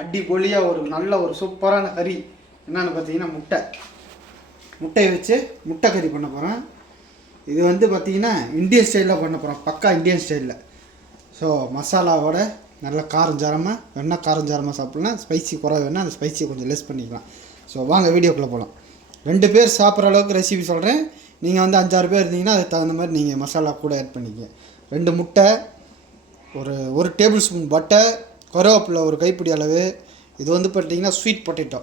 அடிப்பொலியாக ஒரு நல்ல ஒரு சூப்பரான கறி என்னென்னு பார்த்தீங்கன்னா முட்டையை வச்சு முட்டை கறி பண்ண போகிறேன். இது வந்து பார்த்திங்கன்னா இந்தியன் ஸ்டைலில் பண்ண போகிறோம், பக்கா இந்தியன் ஸ்டைலில். ஸோ மசாலாவோட நல்லா காரஞ்சாரமாக வேணால் காரஞ்சாரமாக சாப்பிட்லாம், ஸ்பைசி குறை வேணால் அந்த ஸ்பைசியை கொஞ்சம் லெஸ் பண்ணிக்கலாம். ஸோ வாங்க வீடியோக்குள்ளே போகலாம். 2 பேர் சாப்பிட்ற அளவுக்கு ரெசிபி சொல்கிறேன். நீங்கள் வந்து 5-6 பேர் இருந்தீங்கன்னா அதுக்கு தகுந்த மாதிரி நீங்கள் மசாலா கூட ஆட் பண்ணிக்க. 2 முட்டை, ஒரு டேபிள் ஸ்பூன் பட்டர், கருவேப்பிலை ஒரு கைப்பிடி அளவு. இது வந்து பார்த்திங்கன்னா ஸ்வீட் பொட்டேட்டோ.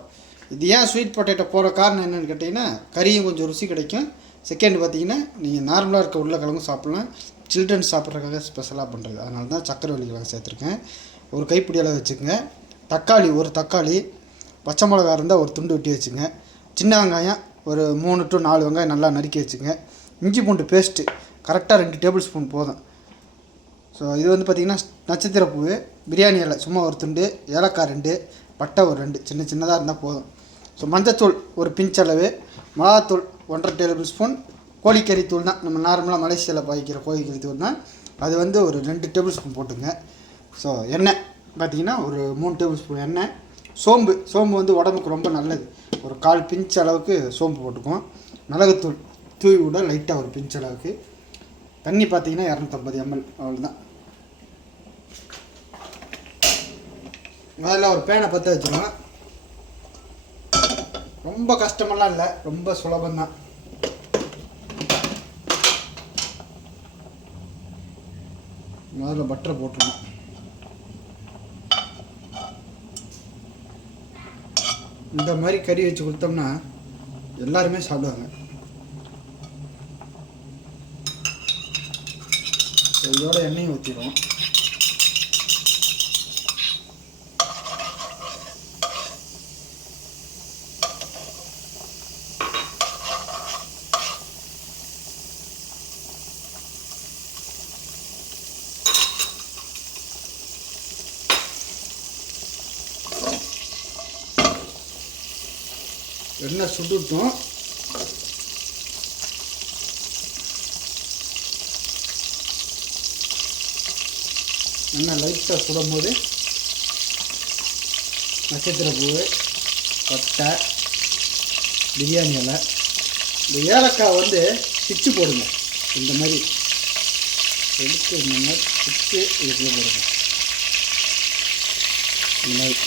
இது ஏன் ஸ்வீட் பொட்டேட்டோ போகிற காரணம் என்னென்னு கேட்டிங்கன்னா கறியும் கொஞ்சம் ருசி கிடைக்கும். செகண்ட் பார்த்திங்கன்னா நீங்கள் நார்மலாக இருக்க உருளைக்கிழங்கும் சாப்பிட்லாம், சில்ட்ரன்ஸ் சாப்பிட்றதுக்காக ஸ்பெஷலாக பண்ணுறது. அதனால தான் சக்கரவள்ளி கிழங்கு சேர்த்துருக்கேன். ஒரு கைப்பிடி அளவு வச்சுக்கோங்க. தக்காளி ஒரு தக்காளி, பச்சை மிளகா இருந்தால் ஒரு துண்டு வெட்டி வச்சுங்க. சின்ன வெங்காயம் ஒரு 3 to 4 வெங்காயம் நல்லா நறுக்கி வச்சுங்க. இஞ்சி பூண்டு பேஸ்ட்டு கரெக்டாக 2 டேபிள் ஸ்பூன் போதும். ஸோ இது வந்து பார்த்திங்கன்னா நட்சத்திரப்பூ, பிரியாணி இலை சும்மா ஒரு துண்டு, ஏலக்காய் 2, பட்டை ஒரு 2 சின்னதாக இருந்தால் போதும். ஸோ மஞ்சத்தூள் ஒரு பிஞ்ச் அளவு, மிளகாத்தூள் 1.5 டேபிள் ஸ்பூன், கோழிக்கறி தூள் தான் நம்ம நார்மலாக மலேசியாவில் பாய்க்கிற கோழிக்கறி தூள் தான், அது வந்து ஒரு 2 டேபிள் ஸ்பூன் போட்டுங்க. ஸோ எண்ணெய் பார்த்திங்கன்னா ஒரு 3 டேபிள் ஸ்பூன் எண்ணெய். சோம்பு வந்து உடம்புக்கு ரொம்ப நல்லது, ஒரு 1/4 பிஞ்ச் அளவுக்கு சோம்பு போட்டுக்குவோம். மிளகுத்தூள் தூவி விட லைட்டாக ஒரு பிஞ்ச் அளவுக்கு. தண்ணி பார்த்திங்கன்னா 250 ml, அவ்வளோதான். முதல்ல ஒரு பேனை பற்ற வச்சுருவோம். ரொம்ப கஷ்டமெல்லாம் இல்லை, ரொம்ப சுலபந்தான். முதல்ல பட்டரை போட்டுருவோம். இந்த மாதிரி கறி வச்சு கொடுத்தோம்னா எல்லாருமே சாப்பிடுவாங்க. இதோட எண்ணெயை ஊற்றிடுவோம். எண்ணெய் சுட்டுட்டோம். எண்ணெய் லைட்டாக சுடும் போது நட்சத்திரப்பூ, பட்டை, பிரியாணி இலை, இந்த ஏலக்காய் வந்து பிச்சு போடுங்க. இந்த மாதிரி எடுத்து இந்த மாதிரி பிச்சு இதுக்குள்ளே போடுங்க. இந்த மாதிரி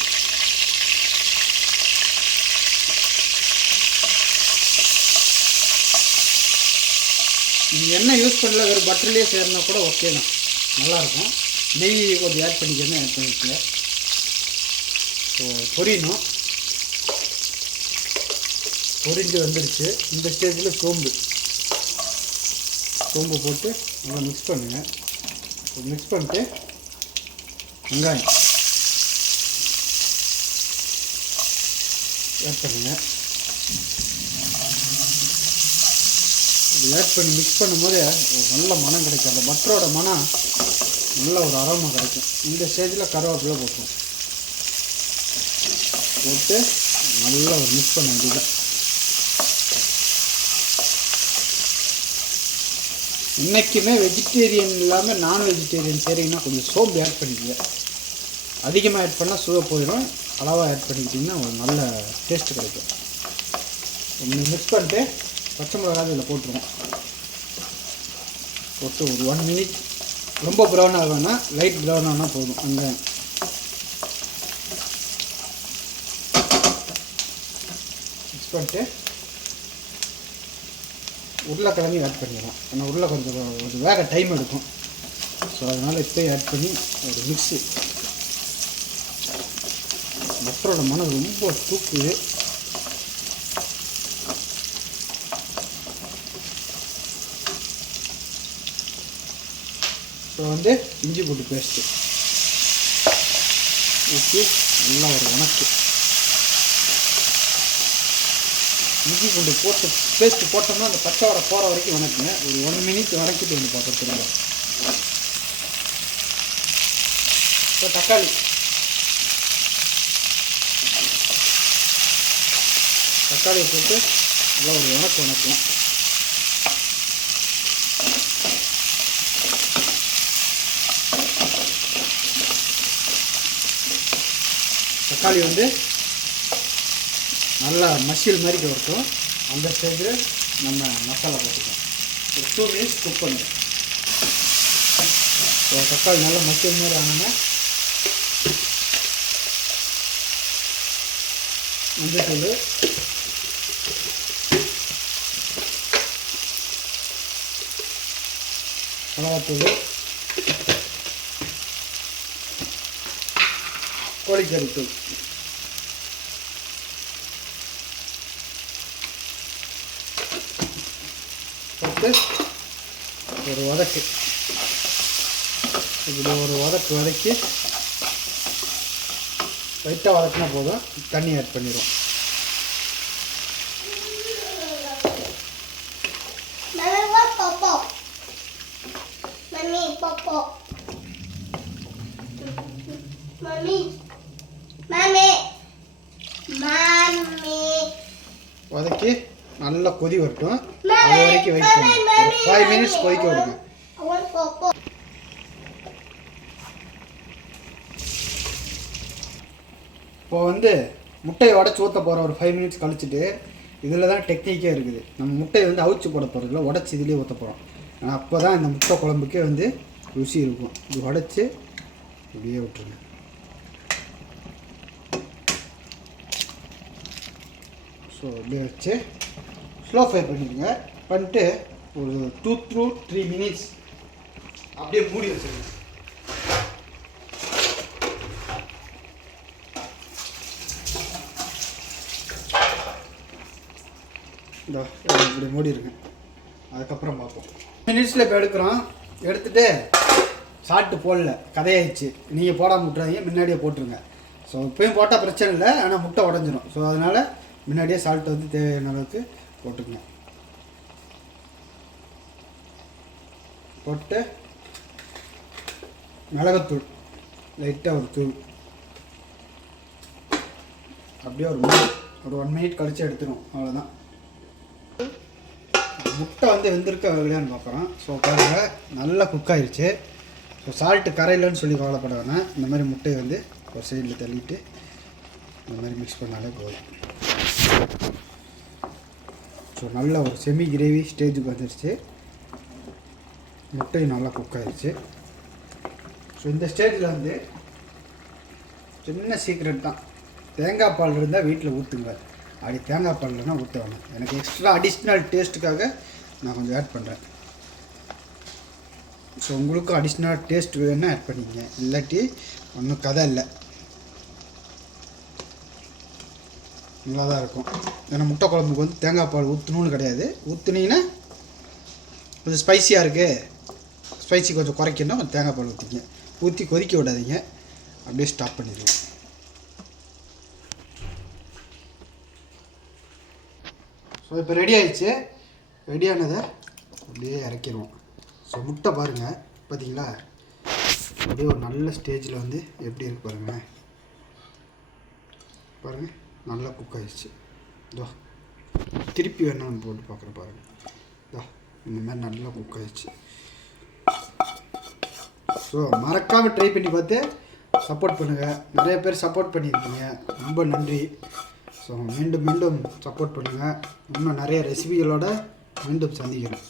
நீங்கள் எண்ணெய் யூஸ் பண்ணல, வெறும் பட்டர்லேயே சேர்னா கூட ஓகே தான், நல்லாயிருக்கும். நெய் கொஞ்சம் ஆட் பண்ணிக்கணும், ஆட் பண்ணிக்கல. ஸோ பொரியணும். பொரிஞ்சு வந்துடுச்சு. இந்த ஸ்டேஜில் சோம்பு போட்டு நல்லா மிக்ஸ் பண்ணுங்கள். மிக்ஸ் பண்ணிட்டு வெங்காயம் ஆட் பண்ணுங்கள். இது ஆட் பண்ணி மிக்ஸ் பண்ணும்போது ஒரு நல்ல மனம் கிடைக்கும், அந்த பட்டரோட மனம் நல்ல ஒரு அரோமா கிடைக்கும். இந்த ஸ்டேஜில் கருவேப்பிலை போட்டுருவோம். போட்டு நல்லா ஒரு மிக்ஸ் பண்ண வேண்டியதான். இன்றைக்குமே வெஜிடேரியன் இல்லாமல் நான் வெஜிடேரியன் சரிங்கன்னா கொஞ்சம் சோம்பு ஆட் பண்ணிக்குங்க. அதிகமாக ஆட் பண்ணால் சுவை போயிடும், அளவாக ஆட் பண்ணிக்கிட்டிங்கன்னா ஒரு நல்ல டேஸ்ட்டு கிடைக்கும். மிக்ஸ் பண்ணிட்டு பச்சை மிளகாய் இதில் போட்டுருவோம். போட்டு ஒரு 1 minute, ரொம்ப ப்ரௌன் ஆகணும்னா லைட் ப்ரௌன் ஆனால் போதும். அங்கே மிக்ஸ் பண்ணிட்டு உருளைக்கிழங்கு ஆட் பண்ணிடலாம். ஆனால் கொஞ்சம் வேக டைம் எடுக்கும். ஸோ அதனால் இப்போயே ஆட் பண்ணி ஒரு மிக்ஸு. பட்டரோட மனம் ரொம்ப தூக்குது. இப்போ வந்து இஞ்சி பூண்டு பேஸ்ட்டு ஊற்றி நல்லா ஒரு வணக்கு. இஞ்சி பூண்டு பேஸ்ட்டு போட்டோம்னா அந்த பச்சை வடை போகிற வரைக்கும் வணக்குங்க. ஒரு 1 minute வணக்கிட்டு வந்து பார்க்க திரும்ப. இப்போ தக்காளி போட்டு நல்லா ஒரு வணக்கும். தக்காளி வந்து நல்லா மசியல் மாதிரி வரட்டும். அந்த ஸ்டேஜில் நம்ம மசாலா போட்டுக்கலாம். ஒரு 2 மினிட்ஸ் குக் பண்ணுறோம். ஸோ தக்காளி நல்லா மசியல் மாதிரி ஆனோன்னா மஞ்சள் மிளகாத்தூள், கோழிக்கறி தூள் போட்டு ஒரு வதக்கு. இப்படி ஒரு வதக்கி லைட்டாக வதக்கினா போதும். தண்ணி ஆட் பண்ணிடுவோம். வதக்கி நல்லா கொதி வரட்டும். அது வரைக்கும் வெயிட் பண்ணுங்க. ஒரு 5 மினிட்ஸ் கொதிக்க விடுங்க. இப்போ வந்து முட்டையை உடச்சி ஊற்ற போகிற ஒரு 5 மினிட்ஸ் கழிச்சுட்டு இதில் தான் டெக்னிக்கே இருக்குது. நம்ம முட்டையை வந்து அவிச்சு போட போகிறதுல உடச்சி இதிலே ஊற்ற போகிறோம். ஆனால் அப்போ தான் இந்த முட்டை குழம்புக்கே வந்து ருசி இருக்கும். இது உடச்சி இப்படியே விட்டுருங்க. ஸோ அப்படியே வச்சு ஸ்லோ ஃப்ரை பண்ணிடுங்க. பண்ணிட்டு ஒரு 2 to 3 மினிட்ஸ் அப்படியே மூடி வச்சுருங்க. இந்த இப்படி மூடி இருக்கு. அதுக்கப்புறம் பார்ப்போம். மினிட்ஸில் இப்போ எடுக்கிறோம். எடுத்துகிட்டு சால்ட்டு போடல, கதையாயிடுச்சு. நீங்கள் போடாமல் விட்றாதீங்க, முன்னாடியே போட்டுருங்க. ஸோ இப்போயும் போட்டால் பிரச்சனை இல்லை, ஆனால் முட்டை உடஞ்சிரும். ஸோ அதனால் முன்னாடியே சால்ட்டு வந்து தேவையான அளவுக்கு போட்டுக்கங்க. போட்டு மிளகாத்தூள் லைட்டாக ஒரு தூள் அப்படியே ஒரு 1 மினிட் கழிச்சு எடுத்துடும். அவ்வளோதான். முட்டை வந்து வெந்திருக்க இல்லையான்னு பார்க்குறோம். ஸோ பாருங்கள், நல்லா குக் ஆகிடுச்சு. ஸோ சால்ட்டு கரையிலன்னு சொல்லி கவலைப்பட வேணாம். இந்த மாதிரி முட்டையை வந்து ஒரு சைடில் தள்ளிட்டு இந்த மாதிரி மிக்ஸ் பண்ணாலே போதும். ஸோ நல்ல ஒரு செமி கிரேவி ஸ்டேஜுக்கு வந்துடுச்சு. முட்டையும் நல்லா குக் ஆகிடுச்சு. ஸோ இந்த ஸ்டேஜில் வந்து சின்ன சீக்ரெட் தான். தேங்காய் பால் இருந்தால் வீட்டில் ஊற்றுங்க. அப்படி தேங்காய் பால் இல்லைன்னா ஊற்ற வேணும். எனக்கு எக்ஸ்ட்ரா அடிஷ்னல் டேஸ்ட்டுக்காக நான் கொஞ்சம் ஆட் பண்ணுறேன். ஸோ உங்களுக்கும் அடிஷ்னல் டேஸ்ட் வேணும்னா ஆட் பண்ணிக்கங்க. இல்லாட்டி ஒன்றும் கதை இல்லை, நல்லா தான் இருக்கும். ஏன்னா முட்டை குழம்புக்கு வந்து தேங்காய் பால் ஊற்றணும்னு கிடையாது. ஊற்றுனீங்கன்னா கொஞ்சம் ஸ்பைஸியாக இருக்குது, ஸ்பைசி கொஞ்சம் குறைக்கணும், கொஞ்சம் தேங்காய் பால் ஊற்றிங்க. ஊற்றி கொதிக்க விடாதீங்க, அப்படியே ஸ்டாப் பண்ணிடுவோம். ஸோ இப்போ ரெடி ஆகிடுச்சு. ரெடியானதை அப்படியே இறக்கிடுவோம். ஸோ முட்டை பாருங்கள், பார்த்தீங்களா? அப்படியே ஒரு நல்ல ஸ்டேஜில் வந்து எப்படி இருக்கு பாருங்கள். பாருங்கள், நல்லா குக் ஆகிடுச்சு. இதோ திருப்பி வேணாலும் போட்டு பார்க்குறேன் பாருங்கள். இதோ இந்த மாதிரி நல்லா குக் ஆகிடுச்சு. ஸோ மறக்காமல் ட்ரை பண்ணி பார்த்து சப்போர்ட் பண்ணுங்கள். நிறைய பேர் சப்போர்ட் பண்ணியிருக்கீங்க, ரொம்ப நன்றி. ஸோ மீண்டும் மீண்டும் சப்போர்ட் பண்ணுங்கள். இன்னும் நிறைய ரெசிபிகளோடு மீண்டும் சந்திக்கிறேன்.